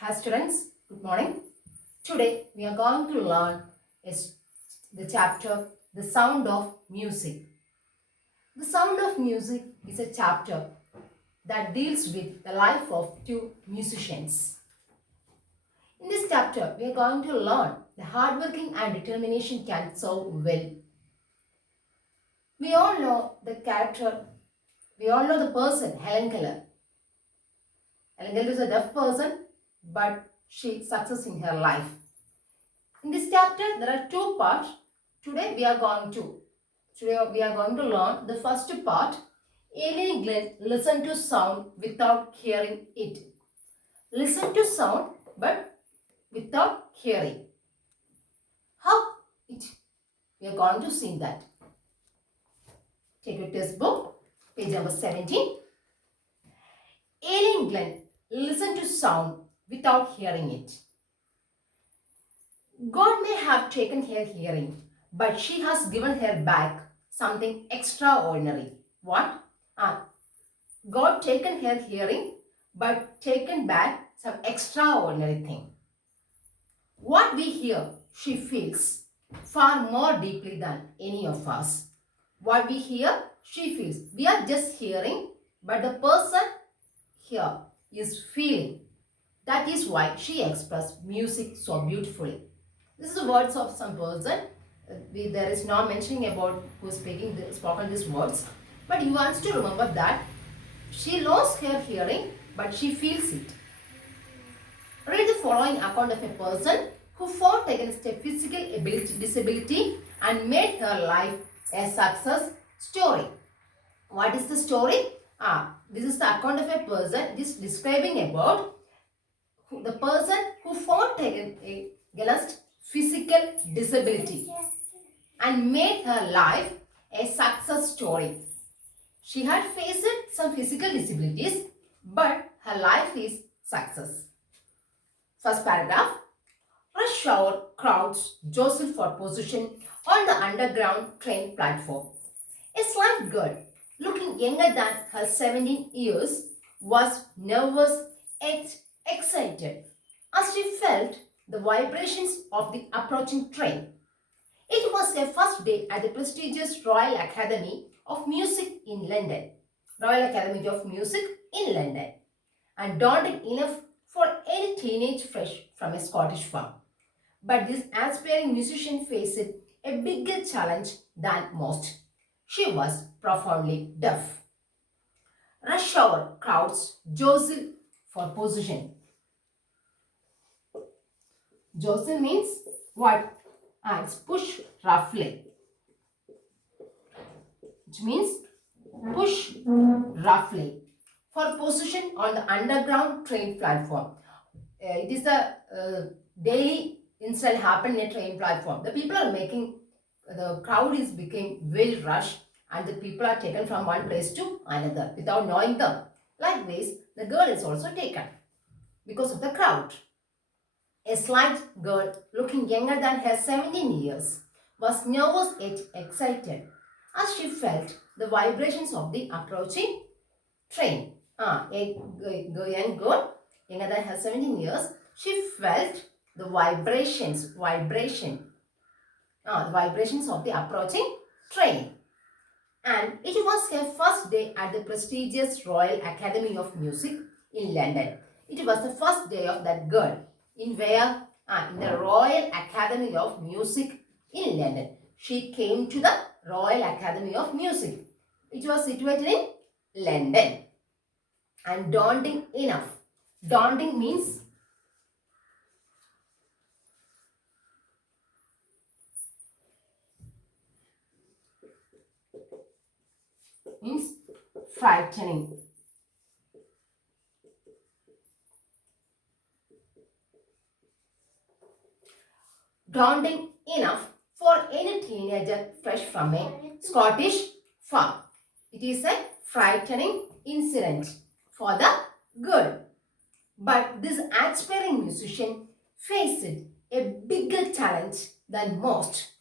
Hi students, good morning. Today we are going to learn the chapter The Sound of Music. The Sound of Music is a chapter that deals with the life of two musicians. In this chapter we are going to learn the hardworking and determination can serve well. We all know the character, we all know the person Helen Keller. Helen Keller is a deaf person but she success in her life. In this chapter, there are two parts. Today we are going to learn the first part. Alien Glenn listen to sound without hearing it. Listen to sound but without hearing. How it? We are going to see that. Take your textbook, page number 17. Alien Glenn listen to sound without hearing it. God may have taken her hearing, but she has given her back something extraordinary. What? God taken her hearing, but taken back some extraordinary thing. What we hear, she feels far more deeply than any of us. What we hear, she feels. We are just hearing, but the person here is feeling. That is why she expressed music so beautifully. This is the words of some person. There is no mentioning about who is spoken these words. But you want to remember that she lost her hearing, but she feels it. Read the following account of a person who fought against a physical disability and made her life a success story. What is the story? This is the account of a person. This is describing about the person who fought against physical disability and made her life a success story. She had faced some physical disabilities, but her life is success. First paragraph. Rush hour crowds jostled for position on the underground train platform. A slight girl, looking younger than her 17 years, was nervous yet excited as she felt the vibrations of the approaching train. It was her first day at the prestigious Royal Academy of Music in London. Royal Academy of Music in London. And daunting enough for any teenage fresh from a Scottish farm. But this aspiring musician faced a bigger challenge than most. She was profoundly deaf. Rush hour crowds jostled for position. Jostle means what? It's push roughly. Which means push roughly for position on the underground train platform. It is a daily incident happen in a train platform. The people are making, the crowd is became well rushed and the people are taken from one place to another without knowing them. Likewise, the girl is also taken because of the crowd. A slight girl looking younger than her 17 years was nervous yet excited as she felt the vibrations of the approaching train. A young girl younger than her 17 years, she felt the vibrations of the approaching train. And it was her first day at the prestigious Royal Academy of Music in London. It was the first day of that girl in where? In the Royal Academy of Music in London. She came to the Royal Academy of Music. It was situated in London. And daunting enough. Daunting means frightening. Daunting enough for any teenager fresh from a Scottish farm. It is a frightening incident for the girl. But this aspiring musician faced a bigger challenge than most.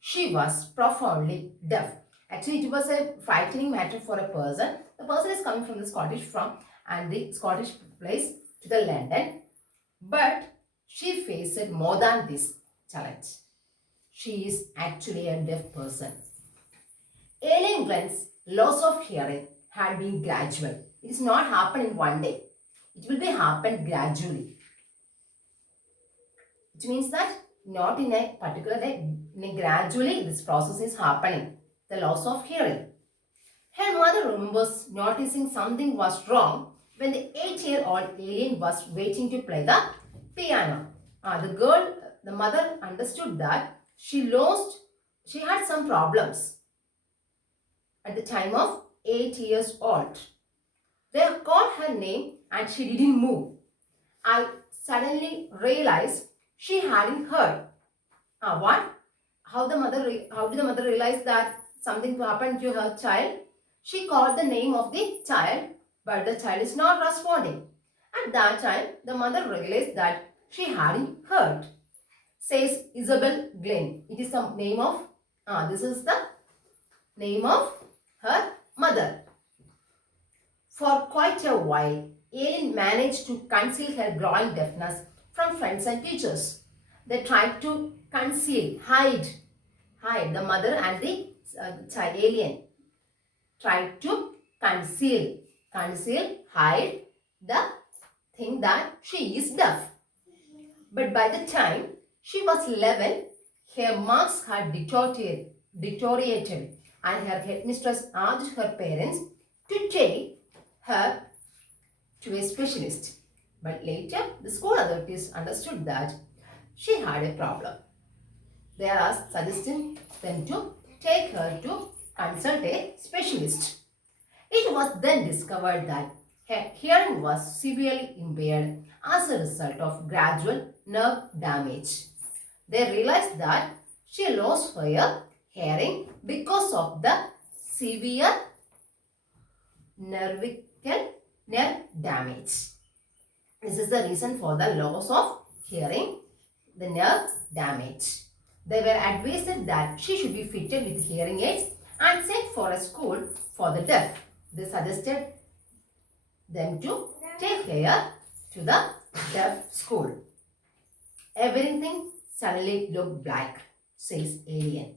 She was profoundly deaf. Actually, it was a frightening matter for a person. The person is coming from the Scottish farm and the Scottish place to the London. But she faced more than this challenge. She is actually a deaf person. Alien Glenn's loss of hearing had been gradual. It is not happened in one day. It will be happen gradually. Which means that not in a particular day, gradually this process is happening. The loss of hearing. Her mother remembers noticing something was wrong when the 8-year-old alien was waiting to play the piano. The mother understood that she had some problems at the time of 8 years old. They called her name and she didn't move. I suddenly realized she hadn't heard. What? How did the mother realize that something happened to her child? She called the name of the child, but the child is not responding. At that time, the mother realized that she hadn't heard. Says Isabel Glenn. It is the name of, this is the name of her mother. For quite a while, Aileen managed to conceal her growing deafness from friends and teachers. They tried to hide. The mother and the child alien tried to hide the thing that she is deaf. But by the time she was 11, her marks had deteriorated and her headmistress asked her parents to take her to a specialist. But later, the school authorities understood that she had a problem. They are suggesting them to take her to consult a specialist. It was then discovered that her hearing was severely impaired as a result of gradual nerve damage. They realized that she lost her hearing because of the severe nerve damage. This is the reason for the loss of hearing, the nerve damage. They were advised that she should be fitted with hearing aids and sent for a school for the deaf. They suggested them to take her to the deaf school. Everything suddenly looked black, says Alien.